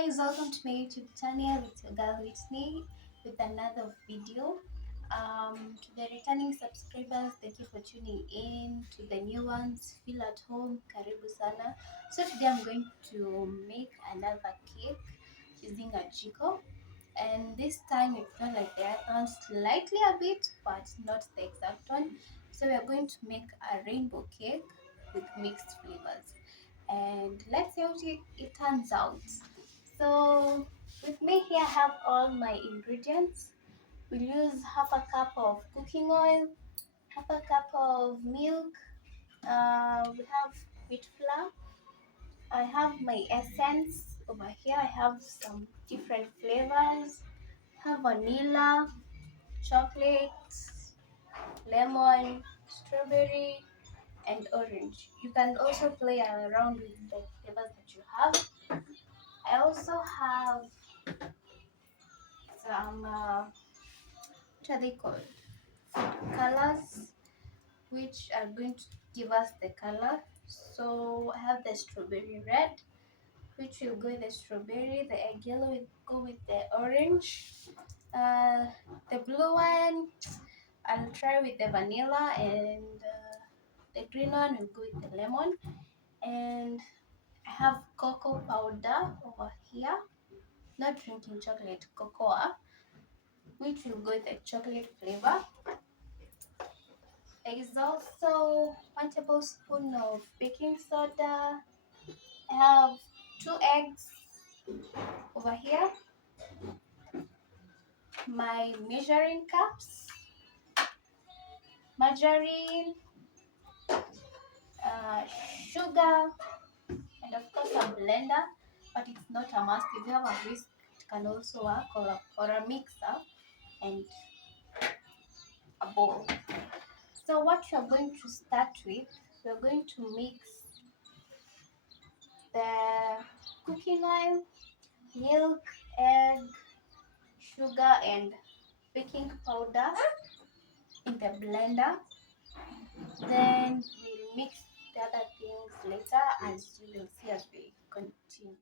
Guys, welcome to my YouTube channel. It's your girl Whitney with another video. To the returning subscribers, thank you for tuning in. To the new ones, feel at home, karibu sana. So today I'm going to make another cake using a jiko, and this time it's not like the other one, slightly a bit, but not the exact one. So we are going to make a rainbow cake with mixed flavors, and let's see how it turns out. So with me here, I have all my ingredients. We'll use half a cup of cooking oil, half a cup of milk. We have wheat flour. I have my essence over here. I have some different flavors. I have vanilla, chocolate, lemon, strawberry, and orange. You can also play around with the flavors that you have. I also have some what are they called? Food colors, which are going to give us the color. So I have the strawberry red, which will go with the strawberry. The egg yellow will go with the orange. Uh, the blue one, I'll try with the vanilla, and the green one will go with the lemon. And I have cocoa powder over here. Not drinking chocolate, cocoa, which will go with the chocolate flavor. There is also 1 tablespoon of baking soda. I have 2 eggs over here. My measuring cups, margarine, uh, sugar, and of course a blender. But it's not a must. If you have a whisk, it can also work, or a mixer and a bowl. So what you're going to start with, we're going to mix the cooking oil, milk, egg, sugar, and baking powder in the blender. Then we'll mix the other things later, as you will see as we continue.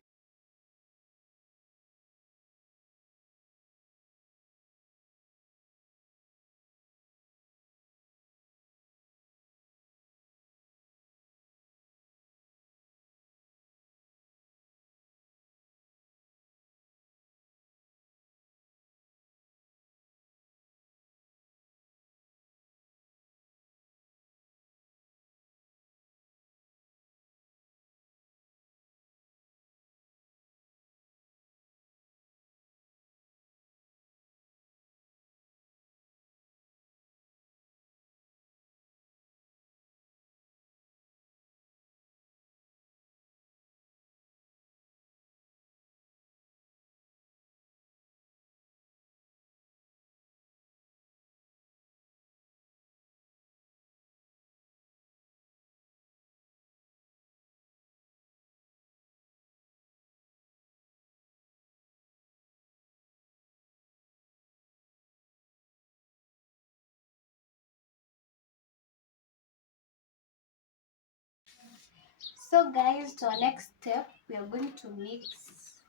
So guys, to our next step, we are going to mix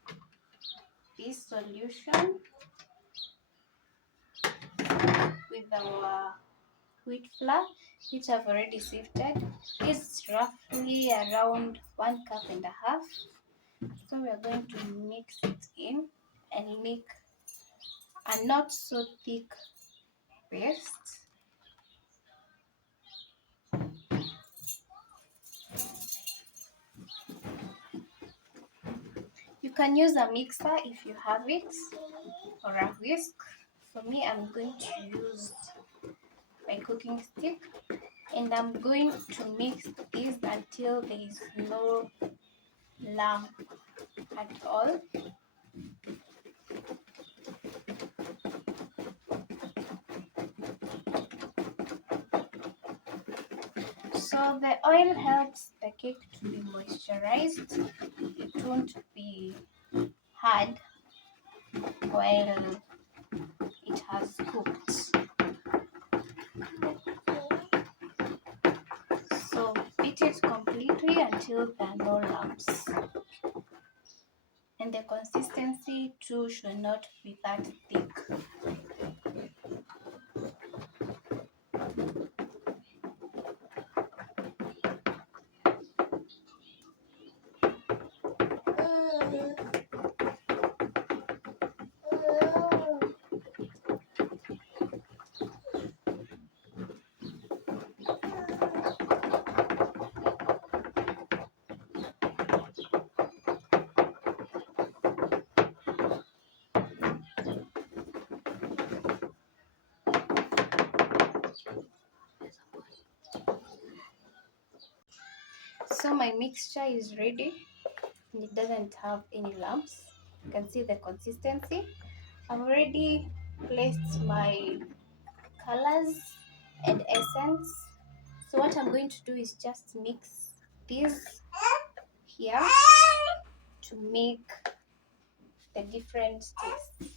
this solution with our wheat flour, which I've already sifted. It's roughly around 1.5 cups. So we are going to mix it in and make a not so thick paste. You can use a mixer if you have it, or a whisk. For me, I'm going to use my cooking stick, and I'm going to mix this until there is no lump at all. So the oil helps the cake to be moisturized. It won't be hard while it has cooked. So beat it completely until there are no lumps. And the consistency too should not be that thick. So my mixture is ready and it doesn't have any lumps. You can see the consistency. I've already placed my colors and essence. So what I'm going to do is just mix this here to make the different tastes.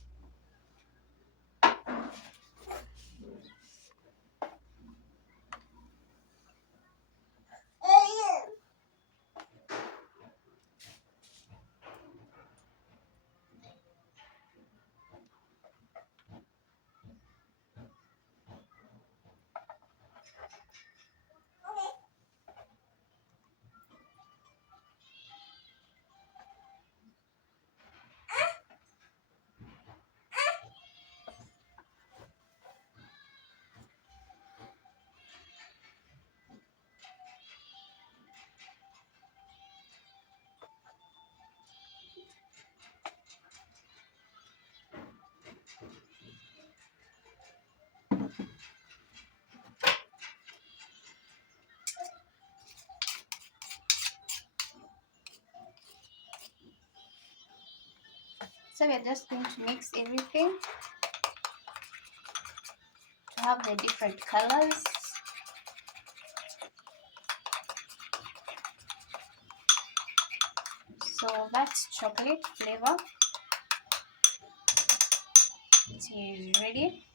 So we're just going to mix everything to have the different colors. So that's chocolate flavor. It is ready.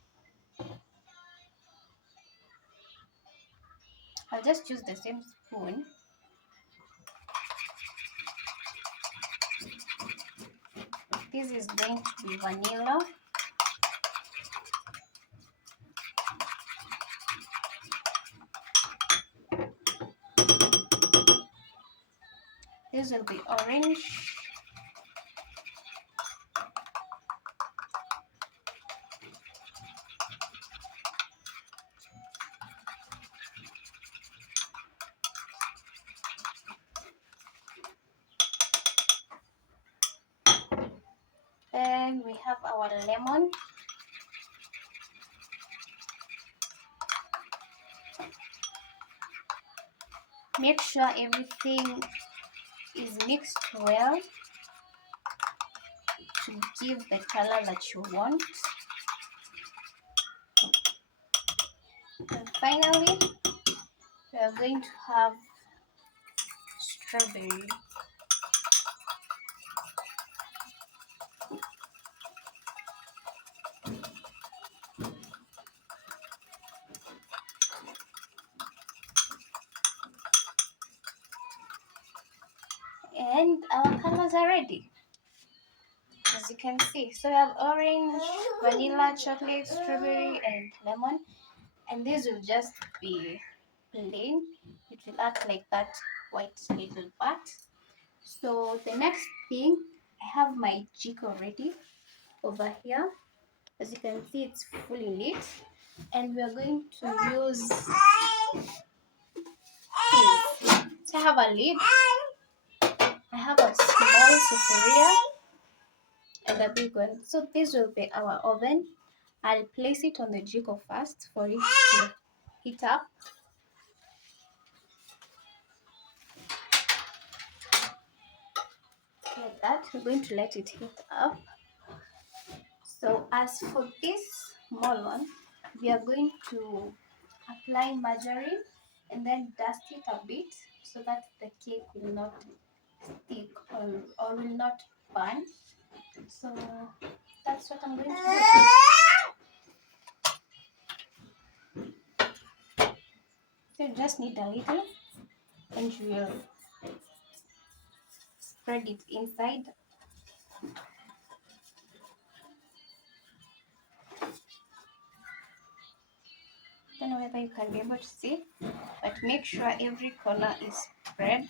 I'll just use the same spoon. This is going to be vanilla. This will be orange. Then we have our lemon. Make sure everything is mixed well to give the color that you want. And finally, we are going to have strawberry. And our colors are ready, as you can see. So we have orange, vanilla, chocolate, strawberry, and lemon. And this will just be plain. It will act like that white little part. So the next thing, I have my jig already over here. As you can see, it's fully lit. And we are going to use this. So I have a lid. I have a small sufuria and a big one. So this will be our oven. I'll place it on the jiko first for it to heat up. Like that. We're going to let it heat up. So as for this small one, we are going to apply margarine and then dust it a bit so that the cake will not stick or will not burn. So that's what I'm going to do. So you just need a little and you will spread it inside. Don't know whether you can be able to see, but make sure every corner is spread.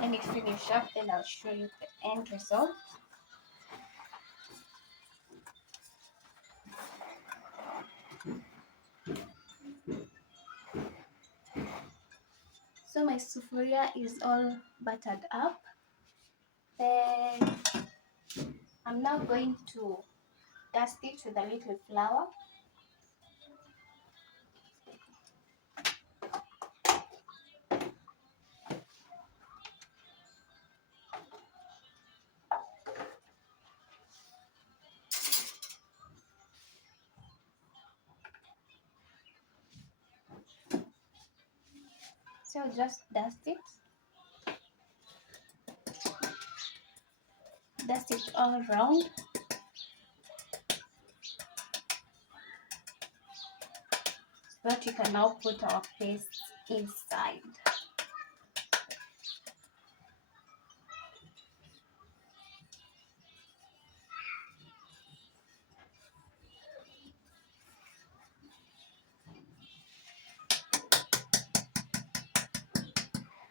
Let me finish up, then I'll show you the end result. So my sufuria is all buttered up. Then I'm now going to dust it with a little flour. So just dust it all around. So that we can now put our paste inside.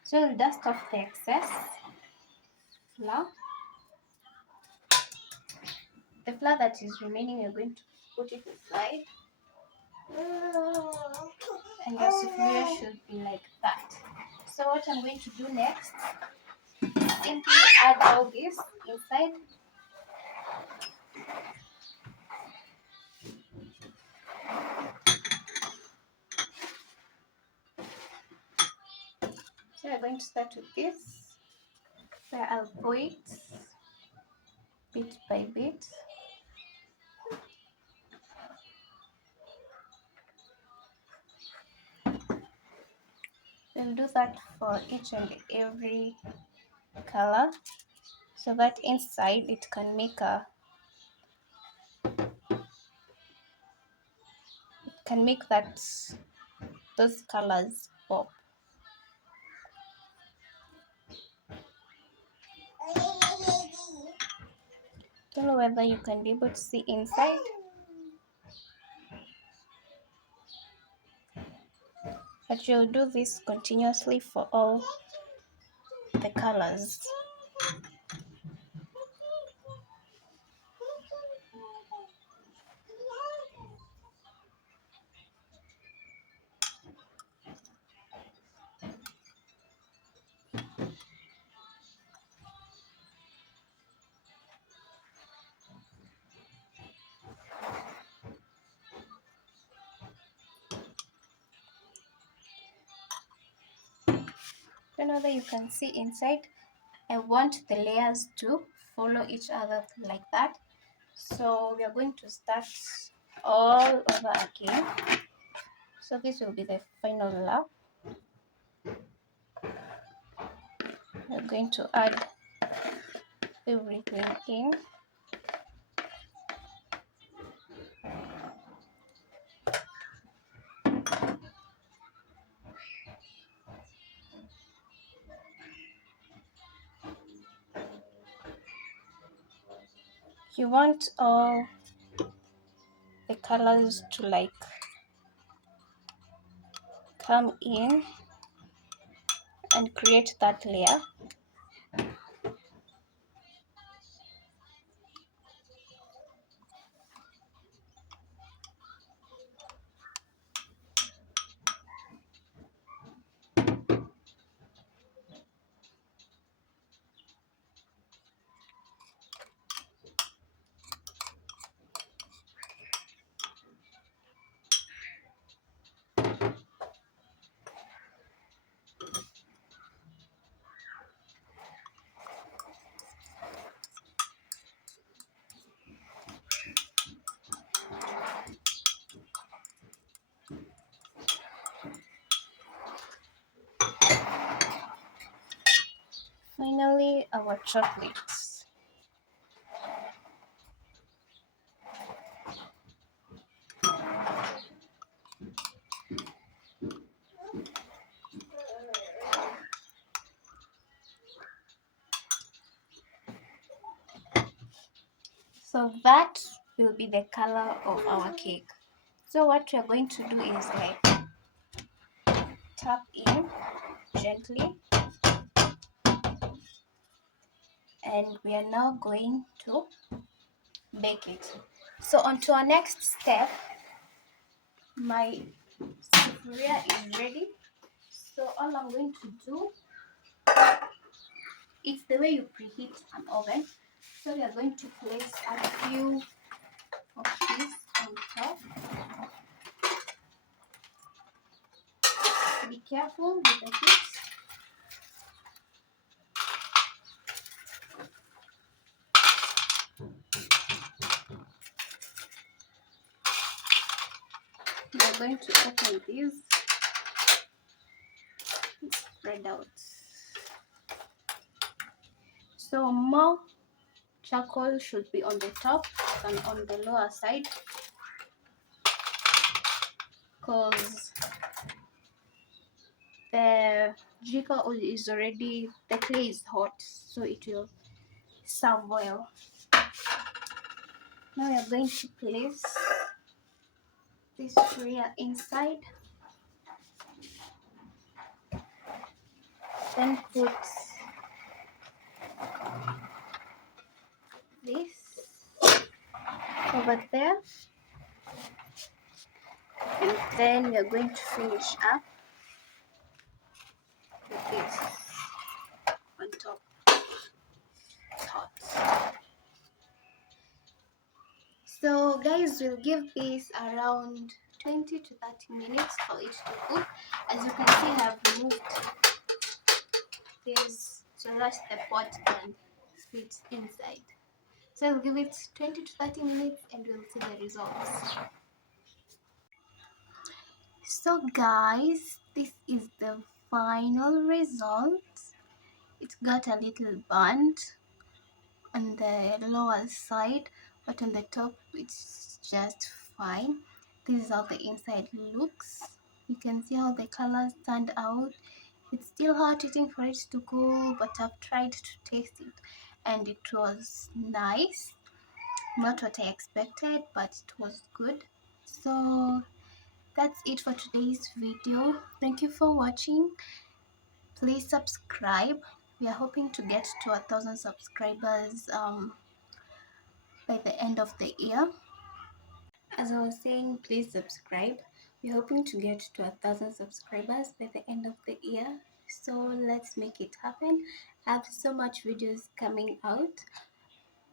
So we'll dust off the excess flour. The flour that is remaining, we're going to put it aside. And your sufuria should be like that. So what I'm going to do next, simply add all this inside. So we're going to start with this, where I'll pour it bit by bit. We'll do that for each and every color, so that inside it can make those colors pop. Don't know whether you can be able to see inside. But you'll do this continuously for all the colors. Don't know whether you can see inside. I want the layers to follow each other like that. So we are going to start all over again. So this will be the final lap. We're going to add everything in. You want all the colors to like come in and create that layer. Finally, our chocolates. So that will be the color of our cake. So what we are going to do is like tap in gently, and we are now going to bake it. So on to our next step. My sufuria is ready. So all I'm going to do, it's the way you preheat an oven. So we are going to place a few of these on top. Be careful with the heat. We are going to open these, spread out. So more charcoal should be on the top than on the lower side, because the jika is already, the clay is hot, so it will serve well. Now we are going to place this sufuria inside, then put this over there, and then we are going to finish up with this on top. Hot. So guys, we'll give this around 20 to 30 minutes for it to cook. As you can see, I have removed this so that the pot can fit inside. So I'll give it 20 to 30 minutes and we'll see the results. So guys, this is the final result. It got a little burnt on the lower side, but on the top it's just fine. This is how the inside looks. You can see how the colors turned out. It's still hot, waiting for it to cool, but I've tried to taste it and it was nice. Not what I expected, but it was good. So that's it for today's video. Thank you for watching. Please subscribe. We are hoping to get to 1,000 subscribers by the end of the year. As I was saying, please subscribe. We're hoping to get to 1,000 subscribers by the end of the year. So let's make it happen. I have so much videos coming out.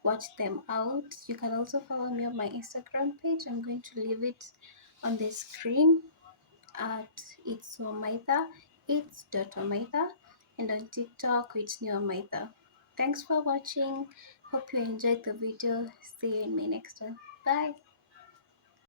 Watch them out. You can also follow me on my Instagram page. I'm going to leave it on the screen at it's.omaitha, and on TikTok it's new Omaitha. Thanks for watching. Hope you enjoyed the video. See you in my next one. Bye.